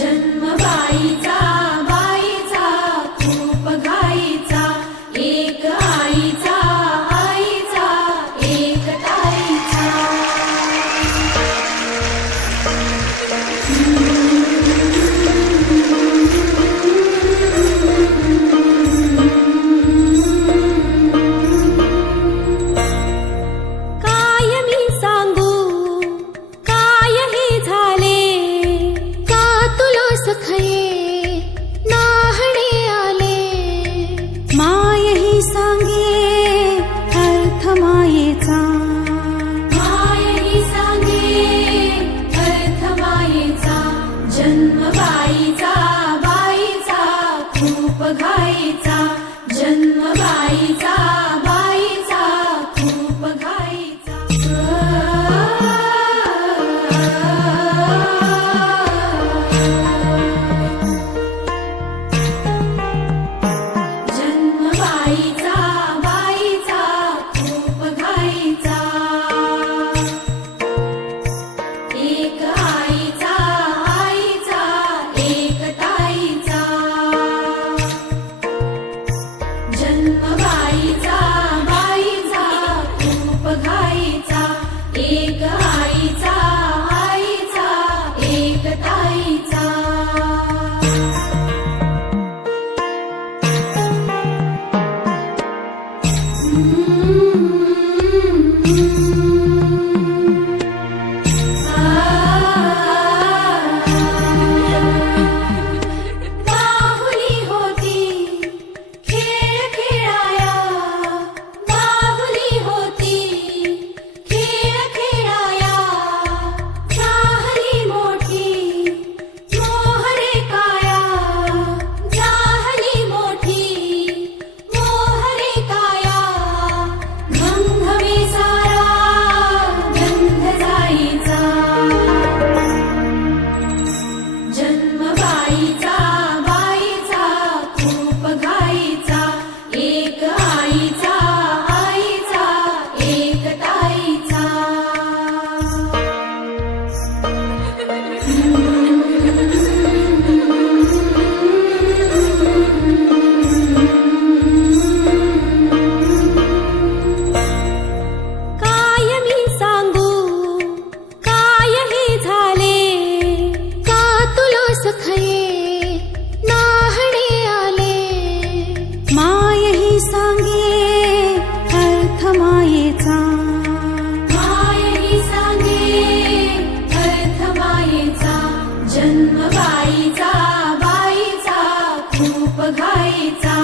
जन्मबाईचा बाईचा खूप घाईचा जन्मबाईचा बाईचा खूप घाईचा जन्मबाईचा बाईचा खूप घाईचा एक आईचा एक ताईचा जन्मबाईचा बाईचा खूप घाईचा एक आईचा एक ताईचा जन्मबाईचा बाईचा खूप घाईचा एक आईचा एक ताईचा काय मी सांगू काय हे झाले का तुला सखये नाहणे आले माय ही सांगे अर्थ मायेचा माय ही सांगे अर्थ मायेचा जन्मबाईचा बाईचा खूप घाईचा